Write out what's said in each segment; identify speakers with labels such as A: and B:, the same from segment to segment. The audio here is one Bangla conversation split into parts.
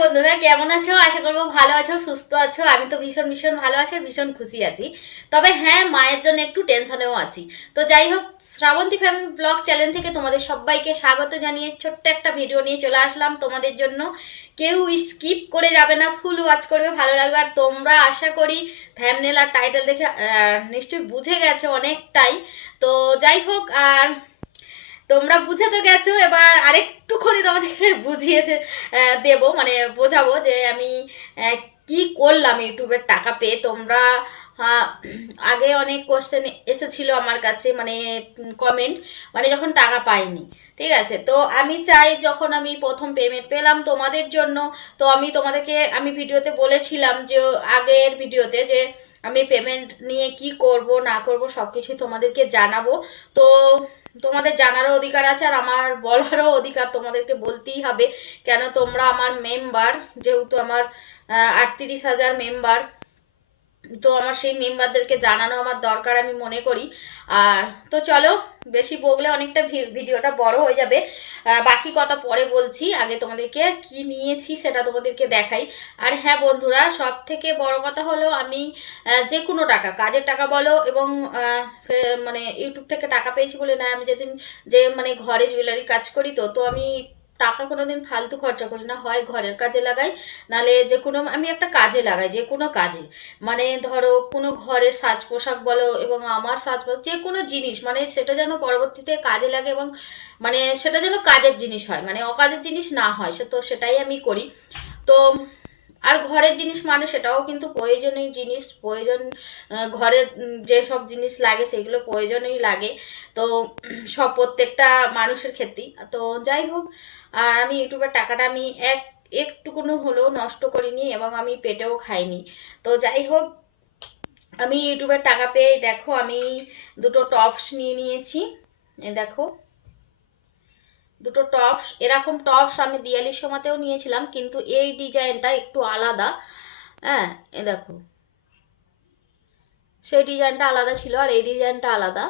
A: বন্ধুরা, কেমন আছো? আশা করব ভালো আছো, সুস্থ আছো। আমি তো ভীষণ ভীষণ ভালো আছি, ভীষণ খুশি আছি। তবে হ্যাঁ মায়ের জন্য একটু টেনশনেও আছি। তো যাই হোক, শ্রাবন্তী ফ্যামিলি ব্লগ চ্যানেল থেকে তোমাদের সবাইকে স্বাগত জানিয়ে ছোট্ট একটা ভিডিও নিয়ে চলে আসলাম তোমাদের জন্য। কেউ স্কিপ করে যাবে না ফুল ওয়াচ করবে, ভালো লাগবে। আর তোমরা আশা করি থ্যামনেল আর টাইটেল দেখে নিশ্চয়ই বুঝে গেছো অনেকটাই। তো যাই হোক, আর তোমরা বুঝে তো গেছো, এবার আরেকটুখানি তোমাদেরকে বুঝিয়ে দেবো মানে বোঝাবো যে আমি কি করলাম ইউটিউবের টাকা পেয়ে। তোমরা আগে অনেক কোশ্চেন এসেছিল আমার কাছে মানে কমেন্ট মানে যখন টাকা পাইনি, ঠিক আছে? তো আমি চাই যখন আমি প্রথম পেমেন্ট পেলাম তোমাদের জন্য, তো আমি তোমাদেরকে, আমি ভিডিওতে বলেছিলাম যে, আগের ভিডিওতে যে আমি পেমেন্ট নিয়ে কি করব, না করব সব কিছুই তোমাদেরকে জানাব। তো তোমাদের জানারও অধিকার আছে আর আমার বলারও অধিকার তোমাদেরকে বলতেই হবে। কেন তোমরা আমার মেম্বার যেহেতু আমার আটত্রিশ হাজার মেম্বার তো আমার সেই মেম্বারদেরকে জানানো আমার দরকার আমি মনে করি। আর তো চলো, বেশি বগলে অনেকটা ভিডিওটা বড় হয়ে যাবে। বাকি কথা পরে বলছি। আগে তোমাদেরকে কি নিয়েছি সেটা তোমাদেরকে দেখাই। আর হ্যাঁ বন্ধুরা সব থেকে বড় কথা হলো আমি যে কোনো টাকা, কাজের টাকা বলো এবং মানে ইউটিউব থেকে টাকা পেয়েছি বলে না আমি যেদিন যে মানে ঘরে জুয়েলারি কাজ করি তো তো আমি টাকা কোনো দিন ফালতু খরচা করি না, হয় ঘরের কাজে লাগাই, নালে যে কোনো, আমি একটা কাজে লাগাই, যে কোনো কাজে। মানে ধরো, কোনো ঘরের সাজ পোশাক বলো এবং আমার সাজ পোশাক যে কোনো জিনিস মানে সেটা যেন পরবর্তীতে কাজে লাগে এবং মানে সেটা যেন কাজের জিনিস হয় মানে অকাজের জিনিস না হয়, সে তো সেটাই আমি করি। তো আর ঘরের জিনিস মানে সেটাও কিন্তু প্রয়োজনীয় জিনিস, প্রয়োজন ঘরের যেসব জিনিস লাগে সেগুলো প্রয়োজনই লাগে। তো সব প্রত্যেকটা মানুষের ক্ষেত্রেই। তো যাই হোক, আর আমি ইউটিউবের টাকাটা আমি এক একটুকুনো হলেও নষ্ট করিনি এবং আমি পেটেও খাইনি। তো যাই হোক, আমি ইউটিউবের টাকা পেয়ে দেখো, আমি দুটো টপস নিয়ে নিয়েছি। দেখো দুটো টপস, এরকম টপস আমি দিয়ালির সময়তেও নিয়েছিলাম, কিন্তু এই ডিজাইনটা একটু আলাদা। হ্যাঁ এ দেখো। সেই ডিজাইনটা আলাদা ছিল আর এই ডিজাইনটা আলাদা।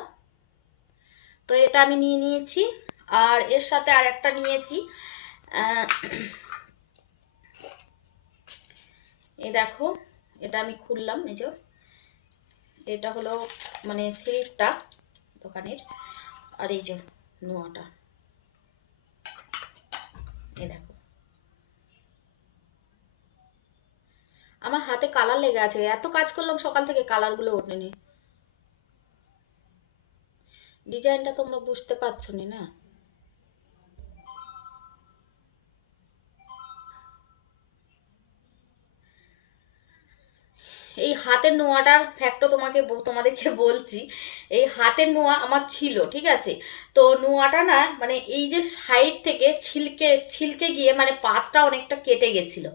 A: তো এটা আমি নিয়ে নিয়েছি, আর এর সাথে আর একটা নিয়েছি এই দেখো, এটা আমি খুললাম এই যে এটা হলো মানে স্লিপটা দোকানের। আর এই যে নোয়াটা এই দেখো আমার হাতে কালার লেগে আছে। এত কাজ করলাম, সকাল থেকে কালারগুলো ওঠেনি। ডিজাইনটা তোমরা বুঝতে পারছ নি? এই হাতের নোয়াটার ফ্যাক্টও তোমাকে তোমাদেরকে বলছি, এই হাতের নোয়া আমার ছিল, ঠিক আছে? তো নোয়াটা না মানে এই যে সাইড থেকে ছিলকে ছিলকে গিয়ে মানে পাতটা অনেকটা কেটে গেছিল।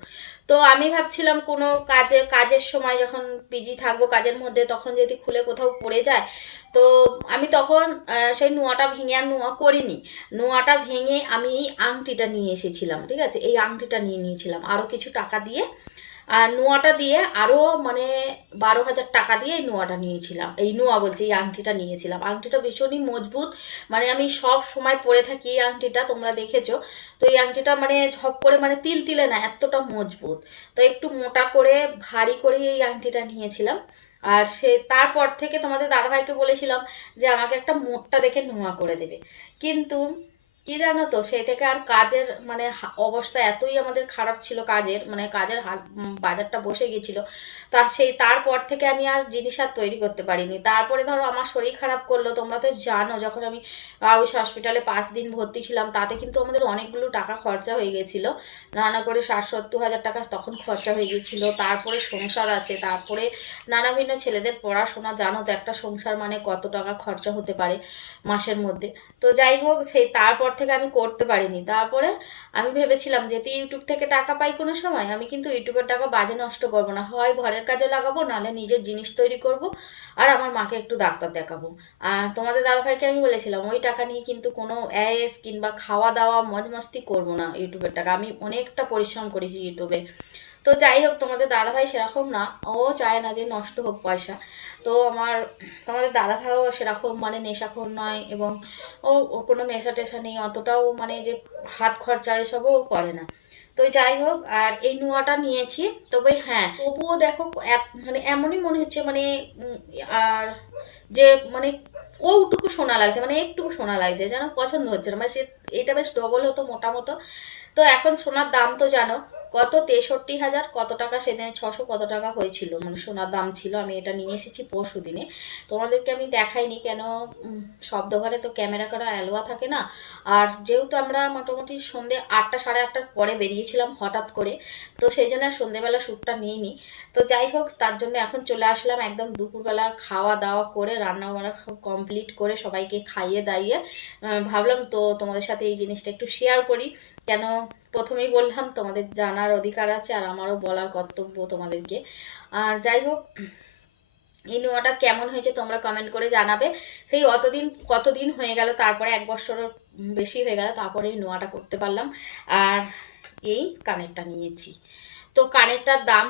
A: তো আমি ভাবছিলাম কোনো কাজে, কাজের সময় যখন পিজি থাকব কাজের মধ্যে, তখন যদি খুলে কোথাও পড়ে যায়, তো আমি তখন সেই নোয়াটা ভেঙে আর নোয়া করিনি। নোয়াটা ভেঙে আমি এই আংটিটা নিয়ে এসেছিলাম, ঠিক আছে? এই আংটিটা নিয়ে নিয়েছিলাম। আরও কিছু টাকা দিয়ে আর নোয়াটা দিয়ে আরও মানে বারো হাজার টাকা দিয়ে এই নোয়াটা নিয়েছিলাম। এই নোয়া বলছি, এই আংটিটা নিয়েছিলাম। আংটিটা ভীষণই মজবুত। মানে আমি সব সময় পরে থাকি এই আংটিটা, তোমরা দেখেছ। তো এই আংটিটা মানে ঝপ করে মানে তিল তিলে না, এতটা মজবুত। তো একটু মোটা করে, ভারী করে এই আংটিটা নিয়েছিলাম। আর সে তারপর থেকে তোমাদের দাদাভাইকে বলেছিলাম যে, আমাকে একটা মোটটা দেখে নোয়া করে দেবে। কিন্তু কি জানো তো সেই থেকে আর কাজের মানে অবস্থা এতই আমাদের খারাপ ছিল কাজের মানে কাজের বাজারটা বসে গেছিল তা সেই, তারপর থেকে আমি আর জিনিস আর তৈরি করতে পারিনি। তারপরে ধরো আমার শরীর খারাপ করল, তোমরা তো জানো, যখন আমি আউস হসপিটালে পাঁচ দিন ভর্তি ছিলাম, তাতে কিন্তু আমাদের অনেকগুলো টাকা খরচা হয়ে গেছিল নানা করে ষাট সত্তর হাজার টাকা তখন খরচা হয়ে গেছিল তারপরে সংসার আছে, তারপরে নানা ভিন্ন ছেলেদের পড়াশোনা, জানো তো একটা সংসার মানে কত টাকা খরচা হতে পারে মাসের মধ্যে। তো যাই হোক, সেই, তারপর থেকে আমি করতে পারিনি। তারপরে আমি ভেবেছিলাম যেহেতু ইউটিউব থেকে টাকা পাই কোনো সময়, আমি কিন্তু ইউটিউবের টাকা বাজে নষ্ট করব না। হয় ঘরের কাজে লাগাবো, নাহলে নিজের জিনিস তৈরি করব, আর আমার মাকে একটু ডাক্তার দেখাবো। আর তোমাদের দাদাভাইকে আমি বলেছিলাম, ওই টাকা নিয়ে কিন্তু কোনো অ্যাস কিংবা খাওয়া দাওয়া মজ মস্তি করব না ইউটিউবের টাকা। আমি অনেকটা পরিশ্রম করেছি ইউটিউবে তো যাই হোক, তোমাদের দাদাভাই সেরকম না। ও চায় না যে নষ্ট হোক পয়সা। তো আমার, তোমাদের দাদাভাইও সেরকম মানে নেশাখোর নয় এবং ও কোনো নেশা টেশা নেই, অতটাও মানে যে হাত খরচা এসবও করে না। তো যাই হোক, আর এই নোয়াটা নিয়েছি। তবে হ্যাঁ তবুও দেখো মানে এমনই মনে হচ্ছে মানে আর যে মানে কৌটুকু সোনা লাগছে মানে একটুকু সোনা লাগছে, যেন পছন্দ হচ্ছে না। মানে সে, এটা বেশ ডবল হতো মোটা মতো তো এখন সোনার দাম তো জানো কত তেষট্টি হাজার, কত টাকা সেদিনে, ছশো কত টাকা হয়েছিল? মানে সোনার দাম ছিল, আমি এটা নিয়ে এসেছি পরশু দিনে। তোমাদেরকে আমি দেখাইনি কেন? সব দোকানে তো ক্যামেরা করা অ্যালোয়া থাকে না। আর যেহেতু আমরা মোটামুটি সন্ধে আটটা, সাড়ে আটটার পরে বেরিয়েছিলাম হঠাৎ করে, তো সেই জন্য সন্ধেবেলা শ্যুটটা নিইনি। তো যাই হোক, তার জন্য এখন চলে আসলাম একদম দুপুরবেলা খাওয়া দাওয়া করে, রান্না বান্না কমপ্লিট করে সবাইকে খাইয়ে দাইয়ে ভাবলাম তো তোমাদের সাথে এই জিনিসটা একটু শেয়ার করি। কেন প্রথমেই বললাম তোমাদের জানার অধিকার আছে আর আমারও বলার কর্তব্য তোমাদেরকে। আর যাই হোক এই নোয়াটা কেমন হয়েছে তোমরা কমেন্ট করে জানাবে। সেই অতদিন কতদিন হয়ে গেল তারপরে এক বছরের বেশি হয়ে গেল তারপরে এই নোয়াটা করতে পারলাম। আর এই কানেরটা নিয়েছি। তো কানেরটার দাম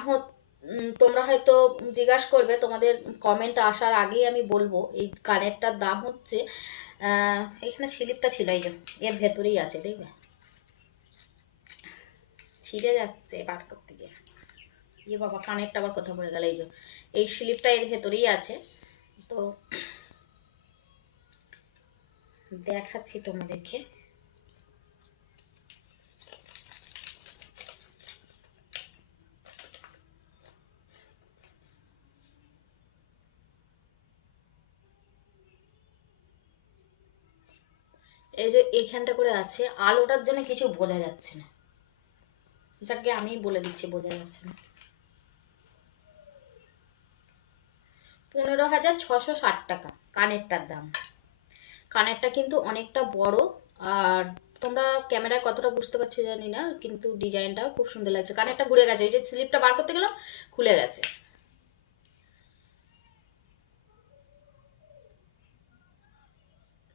A: উম, তোমরা হয়তো জিজ্ঞাসা করবে তোমাদের কমেন্ট আসার আগেই আমি বলব এই কানেরটার দাম হচ্ছে এখানে স্লিপটা ছিল এই যে এর ভেতরেই আছে দেখবে? ছিঁড়ে যাচ্ছে পাঠ করতে গিয়ে। ইয়ে বাবা, কানেরটা আবার কোথাও পড়ে গেল? এই যে, এই স্লিপটা এর ভেতরেই আছে। তো দেখাচ্ছি তোমাদেরকে। এই যে এখানটা করে আছে, আলোটার জন্য কিছু বোঝা যাচ্ছে না। যাকে আমি বলে দিচ্ছি, বোঝা যাচ্ছে না। পনেরো হাজার ছশো ষাট টাকা, কানেরটার দাম। কানেরটা কিন্তু অনেকটা বড়, আর তোমরা ক্যামেরায় কতটা বুঝতে পারছ জানি না, কিন্তু ডিজাইনটাও খুব সুন্দর লাগছে। কানেরটা ঘুরে গেছে, ওই যে স্লিপটা বার করতে গেলাম, খুলে গেছে।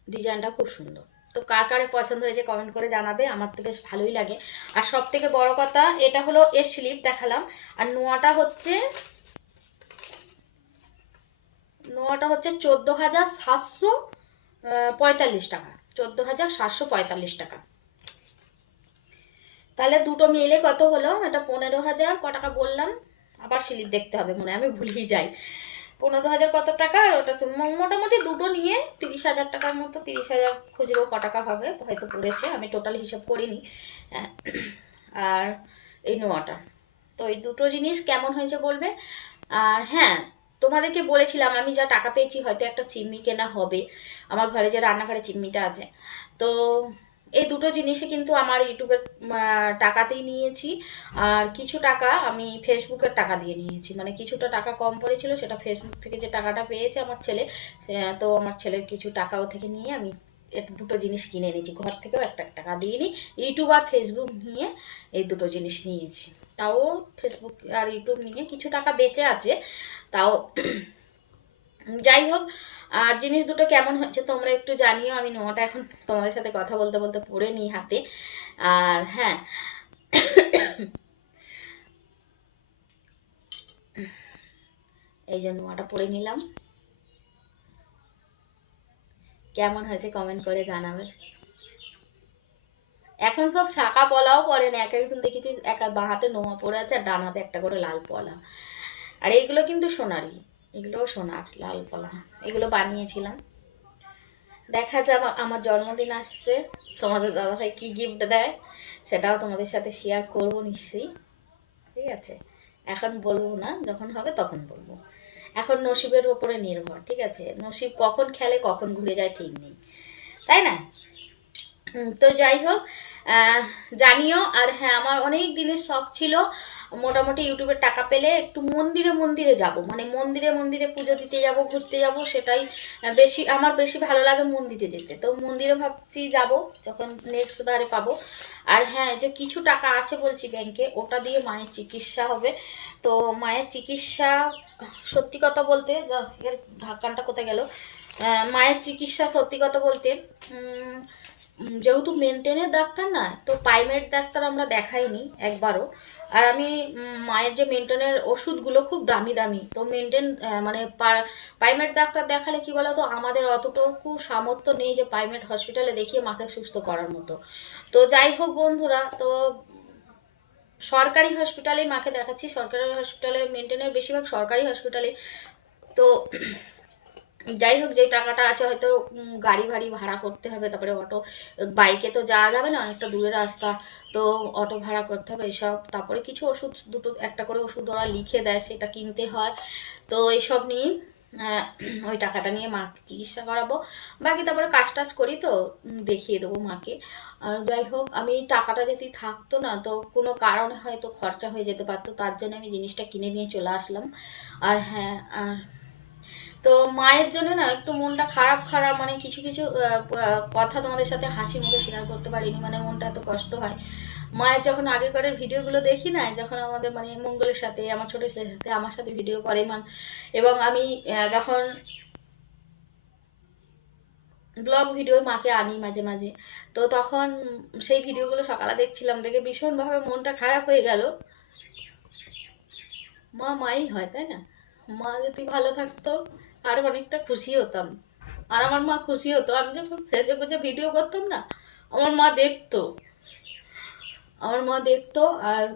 A: ডিজাইনটা খুব সুন্দর। তো কার কারে পছন্দ হয়েছে কমেন্ট করে জানাবে, আমার তো বেশ ভালোই লাগে। আর সব থেকে বড় কথা, এটা হলো এর স্লিপ দেখালাম। আর নোয়াটা হচ্ছে নোয়াটা হচ্ছে চোদ্দ হাজার সাতশো পঁয়তাল্লিশ টাকা। চোদ্দ হাজার সাতশো পঁয়তাল্লিশ টাকা। তাহলে দুটো মিলে কত হলো? এটা পনেরো হাজার, ক টাকা বললাম? আবার স্লিপ দেখতে হবে মনে আমি ভুলেই যাই। পনেরো হাজার কত টাকা? আর ওটা মোটামুটি দুটো নিয়ে তিরিশ হাজার টাকার মতো তিরিশ হাজার খুচরো ক টাকা হবে হয়তো পড়েছে আমি টোটাল হিসাব করিনি। হ্যাঁ, আর এই নোয়াটা। তো এই দুটো জিনিস কেমন হয়েছে বলবে? আর হ্যাঁ তোমাদেরকে বলেছিলাম আমি যা টাকা পেয়েছি হয়তো একটা চিমনি কেনা হবে। আমার ঘরে যে রান্নাঘরে চিমনিটা আছে। তো এই দুটো জিনিসে কিন্তু আমার ইউটিউবের টাকাতেই নিয়েছি। আর কিছু টাকা আমি ফেসবুকের টাকা দিয়ে নিয়েছি। মানে কিছুটা টাকা কম পড়েছিল, সেটা ফেসবুক থেকে যে টাকাটা পেয়েছে আমার ছেলে তো আমার ছেলের কিছু টাকাও থেকে নিয়ে আমি দুটো জিনিস কিনে নিয়েছি ঘর থেকেও একটা টাকা দিয়ে নিই ইউটিউব আর ফেসবুক নিয়ে এই দুটো জিনিস নিয়েছি। তাও ফেসবুক আর ইউটিউব নিয়ে কিছু টাকা বেঁচে আছে। তাও, যাই হোক আর জিনিস দুটো কেমন হচ্ছে তোমরা একটু জানিও, আমি নোয়াটা এখন তোমাদের সাথে কথা বলতে বলতে পড়ে নিই হাতে। আর হ্যাঁ। এই যে নোয়াটা পরে নিলাম। কেমন হয়েছে কমেন্ট করে জানাবে। এখন সব শাখা পলাও পরে না, এক একজন দেখেছি একা বাঁ হাতে নোয়া পরে আছে আর ডান হাতে একটা করে লাল পলা। আর এইগুলো কিন্তু সোনারই এগুলোও সোনার, লাল পলা এগুলো বানিয়েছিলাম। দেখা যাবে আমার জন্মদিন আসছে, তোমাদের দাদাভাই কি গিফট দেয় সেটাও তোমাদের সাথে শেয়ার করব নিশ্চয়ই। ঠিক আছে? এখন বলব না, যখন হবে তখন বলব। এখন নসিবের ওপরে নির্ভর, ঠিক আছে? নসিব কখন খেলে, কখন ঘুরে যায় ঠিক নেই। তাই না? তো যাই হোক জানিও, আর হ্যাঁ আমার অনেক দিনের শখ ছিল মোটামুটি ইউটিউবের টাকা পেলে একটু মন্দিরে মন্দিরে যাব। মানে মন্দিরে মন্দিরে পুজো দিতে যাব, ঘুরতে যাব, সেটাই বেশি, আমার বেশি ভালো লাগে মন্দিরে যেতে। তো মন্দিরে ভাবছি যাব, যখন নেক্সট বারে পাবো। আর হ্যাঁ যে কিছু টাকা আছে বলছি ব্যাংকে, ওটা দিয়ে মায়ের চিকিৎসা হবে। তো মায়ের চিকিৎসা, সত্যি কথা বলতে এর ঢাকানটা কোথায় গেল? মায়ের চিকিৎসা সত্যি কথা বলতে যেহেতু মেনটেনের ডাক্তার না, তো প্রাইমেট ডাক্তার আমরা দেখাইনি একবারও। আর আমি মায়ের যে মেনটেনের ওষুধগুলো খুব দামি দামি, তো মেনটেন মানে প্রাইমেট ডাক্তার দেখালে কি বলতো, আমাদের অতটুকু সামর্থ্য নেই যে প্রাইমেট হসপিটালে দেখিয়ে মাকে সুস্থ করার মতো। তো যাই হোক বন্ধুরা, তো সরকারি হসপিটালেই মাকে দেখাচ্ছি, সরকারি হসপিটালে মেনটেনের, বেশিরভাগ সরকারি হসপিটালে। তো যাই হোক যে টাকাটা আছে হয়তো গাড়ি ভাড়ি ভাড়া করতে হবে, তারপরে অটো, বাইকে তো যাওয়া যাবে না, অনেকটা দূরের রাস্তা, তো অটো ভাড়া করতে হবে এসব। তারপরে কিছু ওষুধ, দুটো, একটা করে ওষুধ ওরা লিখে দেয়, সেটা কিনতে হয়। তো এইসব নিয়ে ওই টাকাটা নিয়ে মাকে চিকিৎসা করাবো। বাকি তারপরে কাজ টাজ করি তো দেখিয়ে দেবো মাকে। আর যাই হোক আমি টাকাটা যদি থাকতো না, তো কোনো কারণে হয়তো খরচা হয়ে যেতে পারতো, তার জন্য আমি জিনিসটা কিনে নিয়ে চলে আসলাম। আর হ্যাঁ আর তো মায়ের জন্য না একটু মনটা খারাপ খারাপ মানে কিছু কিছু কথা তোমাদের সাথে হাসি মুখে শেয়ার করতে পারিনি মানে মনটা এত কষ্ট হয়। মায়ের যখন আগে আগেকারের ভিডিওগুলো দেখি না, যখন আমাদের মানে মঙ্গলের সাথে, আমার ছোট ছেলের সাথে আমার সাথে ভিডিও করে মান এবং আমি যখন ব্লগ ভিডিও মাকে আনি মাঝে মাঝে, তো তখন সেই ভিডিওগুলো সকালে দেখছিলাম, দেখে ভীষণভাবে মনটা খারাপ হয়ে গেল। মা মাই হয়, তাই না? মা যদি ভালো থাকতো আরও অনেকটা খুশি হতাম। আর আমার মা খুশি হতো। আমি যখন সেজে গুজে ভিডিও করতাম না, আমার মা দেখতো। আমার মা দেখতো আর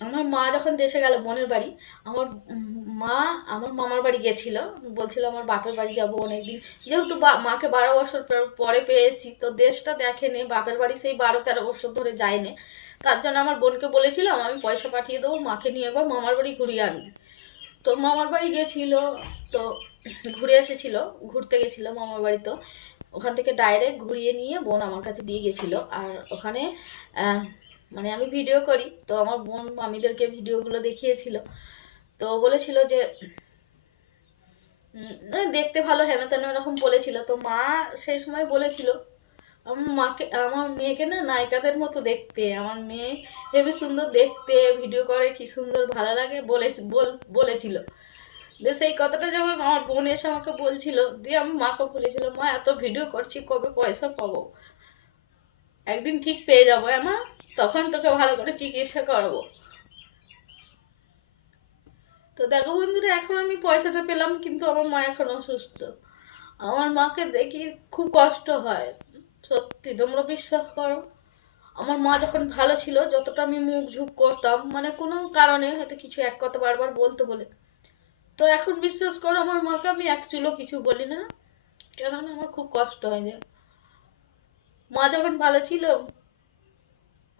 A: আমার মা যখন দেশে গেল, বোনের বাড়ি, আমার মা, আমার মামার বাড়ি গেছিল। বলছিল, আমার বাপের বাড়ি যাব অনেকদিন। যেহেতু মাকে বারো বছর পর- পেয়েছি, তো দেশটা দেখেনি, বাপের বাড়ি সেই বারো তেরো বছর ধরে যায়নি। তার জন্য আমার বোনকে বলেছিলাম, আমি পয়সা পাঠিয়ে দেবো, মাকে নিয়ে একবার মামার বাড়ি ঘুরিয়ে আনবি। তো মামার বাড়ি গেছিল, তো ঘুরে এসেছিল, ঘুরতে গেছিল মামার বাড়ি তো ওখান থেকে ডাইরেক্ট ঘুরিয়ে নিয়ে বোন আমার কাছে দিয়ে গেছিল। আর ওখানে মানে আমি ভিডিও করি, তো আমার বোন মামিদেরকে ভিডিওগুলো দেখিয়েছিল। তো বলেছিল যে দেখতে ভালো হেন তেন এরকম বলেছিল। তো মা সেই সময় বলেছিল আমার মাকে, আমার মেয়েকে না নায়িকাদের মতো দেখতে, আমার মেয়ে হেবি সুন্দর দেখতে ভিডিও করে, কি সুন্দর ভালো লাগে বলে, বল- বলেছিল। যে সেই কথাটা যখন আমার বোন এসে আমাকে বলছিল, দিয়ে আমি মাকে বলেছিল, মা, এত ভিডিও করছি, কবে পয়সা পাবো? একদিন ঠিক পেয়ে যাব মা তখন তোকে ভালো করে চিকিৎসা করাবো। তো দেখো বন্ধুরা, এখন আমি পয়সাটা পেলাম, কিন্তু আমার মা এখন অসুস্থ। আমার মাকে দেখি খুব কষ্ট হয়। সত্যি, তোমরা বিশ্বাস করো? আমার মা যখন ভালো ছিল, যতটা আমি মুখ ঝুঁক করতাম মানে কোনো কারণে হয়তো কিছু এক কথা বারবার বলতে বলে। তো এখন বিশ্বাস করো, আমার মাকে আমি এক চুলো কিছু বলি না। কেননা আমার খুব কষ্ট হয় যে। মা যখন ভালো ছিল,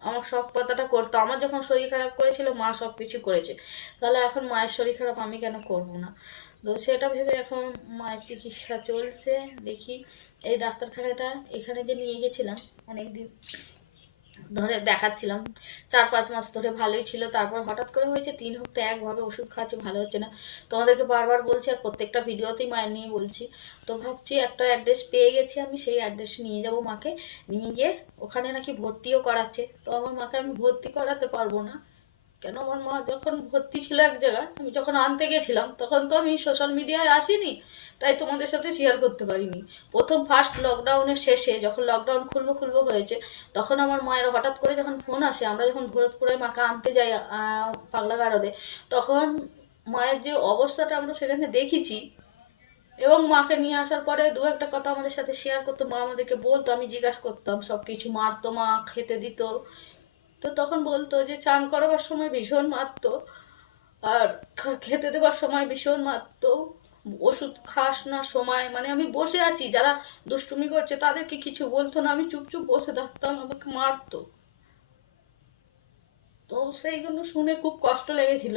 A: আমার সব কথাটা করতো। আমার যখন শরীর খারাপ করেছিল, মা সব কিছু করেছে। তাহলে এখন মায়ের শরীর খারাপ আমি কেন করব না? তো সেটা ভেবে এখন মায়ের চিকিৎসা চলছে, দেখি। এই ডাক্তারখানাটা এখানে যে নিয়ে গেছিলাম, অনেকদিন ধরে দেখাচ্ছিলাম। চার পাঁচ মাস ধরে ভালোই ছিল, তারপর হঠাৎ করে হয়েছে তিন হপ্তাহ একভাবে ওষুধ খাচ্ছি ভালো হচ্ছে না। তোমাদেরকে বারবার বলছি, আর প্রত্যেকটা ভিডিওতেই মায়ের নিয়ে বলছি। তো ভাবছি একটা অ্যাড্রেস পেয়ে গেছি আমি, সেই অ্যাড্রেস নিয়ে যাব মাকে। নিয়ে গিয়ে ওখানে নাকি ভর্তিও করাচ্ছে। তো আমার মাকে আমি ভর্তি করাতে পারব না। কেন? আমার মা যখন ভর্তি ছিল এক জায়গায়, আমি যখন আনতে গেছিলাম, তখন তো আমি সোশ্যাল মিডিয়ায় আসিনি, তাই তোমাদের সাথে শেয়ার করতে পারিনি। প্রথম ফার্স্ট লকডাউনের শেষে যখন লকডাউন খুলবো খুলবো হয়েছে, তখন আমার মায়ের হঠাৎ করে যখন ফোন আসে, আমরা যখন ভরতপুরে মাকে আনতে যাই পাগলা গারদে তখন মায়ের যে অবস্থাটা আমরা সেখানে দেখেছি এবং মাকে নিয়ে আসার পরে দু একটা কথা আমাদের সাথে শেয়ার করতো, মা আমাদেরকে বলতো, আমি জিজ্ঞাসা করতাম সব কিছু মারতো মা, খেতে দিত তো তখন বলতো যে চান করাবার সময় ভীষণ মারতো, আর খেতে দেবার সময় ভীষণ মারতো। ওষুধ খাস না সময় মানে আমি বসে আছি, যারা দুষ্টুমি করছে তাদেরকে কিছু বলতো না, আমি চুপচুপ বসে থাকতাম, আমাকে মারতো। তো সেইগুলো শুনে খুব কষ্ট লেগেছিল।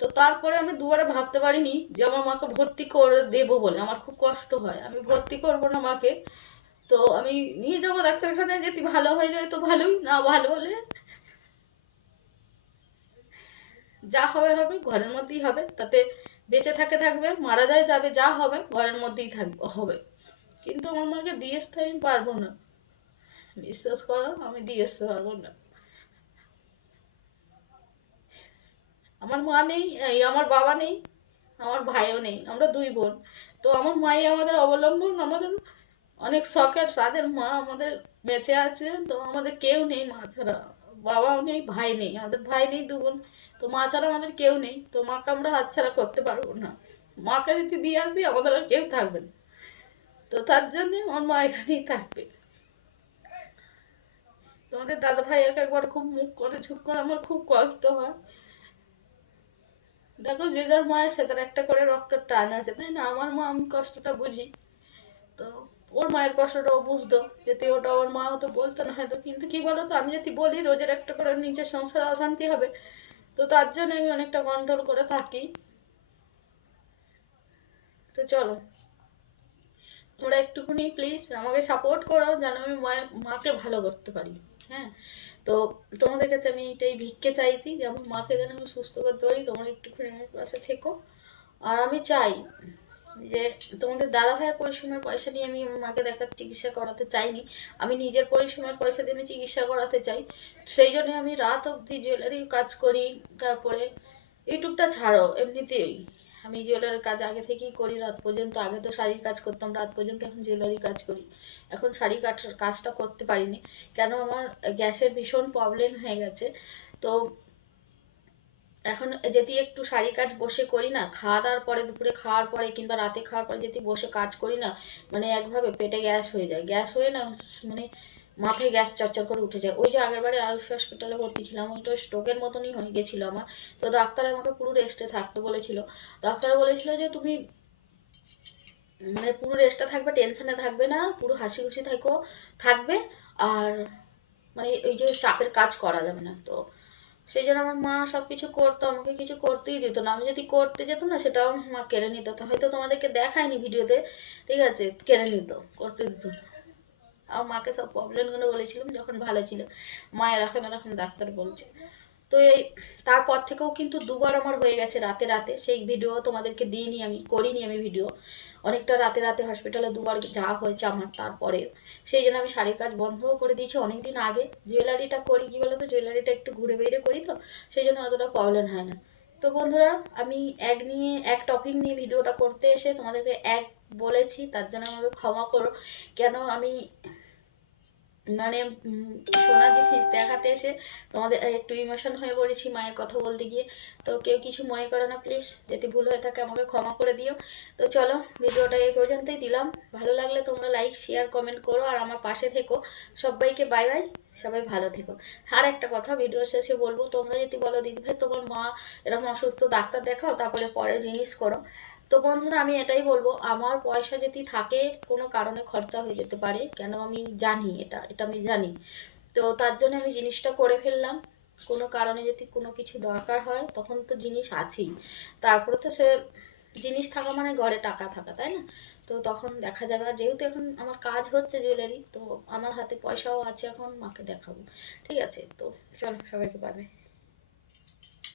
A: তো তারপরে আমি দুবারে ভাবতে পারিনি যে আমার মাকে ভর্তি করে, দেবো বলে, আমার খুব কষ্ট হয়। আমি ভর্তি করব না মাকে, তো আমি নিয়ে যাব ডাক্তারখানায়, যদি ভালো হয়ে যায় তো ভালোই, না ভালো হলে যা হবে হবে, ঘরের মধ্যেই হবে। তাতে বেঁচে থাকে থাকবে, মারা যায় যাবে যা হবে, ঘরের মধ্যেই থাকবে হবে। কিন্তু আমার মাকে দিয়ে আসতে আমি পারব না। বিশ্বাস করো, আমি দিয়ে আসতে পারব না। আমার মা নেই আমার বাবা নেই, আমার ভাইও নেই, আমরা দুই বোন। তো আমার মাই আমাদের অবলম্বন, আমাদের অনেক শখের, তাদের মা আমাদের
B: বেঁচে আছে, তো আমাদের কেউ নেই মা ছাড়া। বাবাও নেই, ভাই নেই, আমাদের ভাই নেই দু বোন। তো মা ছাড়া আমাদের কেউ নেই, তো মাকে আমরা হাতছাড়া করতে পারব না। মাকে যদি দিয়ে আসি, আমাদের আর কেউ থাকবে না। তো তার জন্য আমার মা এখানেই থাকবে। তোমাদের দাদা ভাই এক একবার খুব মুখ করে ঝুঁক করে, আমার খুব কষ্ট হয়। দেখো, যে যার মায়ের সে তার একটা করে রক্তের টান আছে, তাই না? আমার মা, আমি কষ্টটা বুঝি। তো ওর মায়ের কষ্টটা ও বুঝতো, যদি ওটা ওর মা হতো, বলতো না হয়তো। কিন্তু কি বলতো? আমি যদি বলি, রোজের একটা করে নিজের সংসারে অশান্তি হবে তো তার জন্য আমি অনেকটা কন্ট্রোল করে থাকি। তো চলো। তোমরা একটুখানি প্লিজ আমাকে সাপোর্ট করো যেন আমি মাকে ভালো করতে পারি। হ্যাঁ? তো তোমাদের কাছে আমি এটাই ভিক্ষে চাইছি যে আমার মাকে যেন আমি সুস্থ করতে পারি তোমরা একটুখানি আমার পাশে থেকো। আর আমি চাই যে তোমাদের দাদা ভাইয়ের পরিশ্রমের পয়সা নিয়ে আমি আমার মাকে দেখার চিকিৎসা করাতে চাইনি। আমি নিজের পরিশ্রমের পয়সা দিয়ে আমি চিকিৎসা করাতে চাই। সেই জন্য আমি রাত অবধি জুয়েলারি কাজ করি, তারপরে ইউটিউবটা ছাড়ো, এমনিতেই। আমি জুয়েলারির কাজ আগে থেকেই করি, রাত পর্যন্ত। আগে তো শাড়ির কাজ করতাম, রাত পর্যন্ত এখন জুয়েলারি কাজ করি। এখন শাড়ি কাজ কাজটা করতে পারিনি। কেন আমার গ্যাসের ভীষণ প্রবলেম হয়ে গেছে। তো এখন যদি একটু শাড়ি কাজ বসে করি না, খাওয়া দাওয়ার পরে দুপুরে খাওয়ার পরে কিংবা রাতে খাওয়ার পরে যদি বসে কাজ করি না মানে একভাবে পেটে গ্যাস হয়ে যায়। গ্যাস হয়ে না মানে মাথায় গ্যাস চরচর করে উঠে যায়। ওই যে আগের বারে আয়ুষ হসপিটালে ভর্তি ছিলাম ওইটা স্ট্রোকের মতনই হয়ে গেছিল আমার। তো ডাক্তার আমাকে পুরো রেস্টে থাকতে বলেছিল। ডাক্তার বলেছিল যে, তুমি মানে পুরো রেস্টে থাকবে টেনশনে থাকবে না, পুরো হাসি খুশি থাকো, থাকবে, আর মানে ওই যে চাপের কাজ করা যাবে না। তো সেই জন্য আমার মা সব কিছু করতো, আমাকে কিছু করতেই দিত না। আমি যদি করতে যেতাম না, সেটাও মা কেড়ে নিত। হয়তো তোমাদেরকে দেখায়নি ভিডিওতে, ঠিক আছে? কেড়ে নিত, করতে দিত। না আমার মাকে সব প্রবলেমগুলো বলেছিলাম, যখন ভালো ছিল। মা এরকম এরকম ডাক্তার বলছে। তো এই, তারপর থেকেও কিন্তু দুবার আমার হয়ে গেছে রাতে রাতে। সেই ভিডিও তোমাদেরকে দিইনি আমি, করিনি আমি ভিডিও। অনেকটা রাতে রাতে হসপিটালে দুবার যাওয়া হয়েছে আমার তারপরে। সেই জন্য আমি শাড়ির কাজ বন্ধও করে দিয়েছি অনেক দিন আগে। জুয়েলারিটা করি, কি বলতো? জুয়েলারিটা একটু ঘুরে বেড়ে করি তো, সেই জন্য অতটা প্রবলেম হয় না। তো বন্ধুরা, আমি এক নিয়ে, এক টপিক নিয়ে ভিডিওটা করতে এসে তোমাদেরকে এক বলেছি, তার জন্য আমাকে ক্ষমা করো। কেন আমি মানে সোনা জিনিস দেখাতে এসে তোমাদের একটু ইমোশন হয়ে পড়েছি মায়ের কথা বলতে গিয়ে। তো কেউ কিছু মনে করো না প্লিজ যদি ভুল হয়ে থাকে আমাকে ক্ষমা করে দিও। তো চলো, ভিডিওটা এই পর্যন্তই দিলাম। ভালো লাগলে তোমরা লাইক শেয়ার কমেন্ট করো আর আমার পাশে থেকো। সবাইকে বাই বাই সবাই ভালো থেকো। আর একটা কথা ভিডিও শেষে বলব, তোমরা যদি বলো দিদি ভাই তোমার মা এরকম অসুস্থ, ডাক্তার দেখাও, তারপরে পরে জিনিস করো। তো বন্ধুরা, আমি এটাই বলব, আমার পয়সা যদি থাকে, কোনো কারণে খরচা হয়ে যেতে পারে। কেন আমি জানি এটা এটা আমি জানি। তো তার জন্য আমি জিনিসটা করে ফেললাম। কোনো কারণে যদি কোনো কিছু দরকার হয়, তখন তো জিনিস আছেই। তারপরে তো সে জিনিস থাকা মানে ঘরে টাকা থাকা, তাই না? তো তখন দেখা যাবে। যেহেতু এখন আমার কাজ হচ্ছে জুয়েলারি তো আমার হাতে পয়সাও আছে, এখন মাকে দেখাবো। ঠিক আছে? তো চলো, সবাইকে পাবে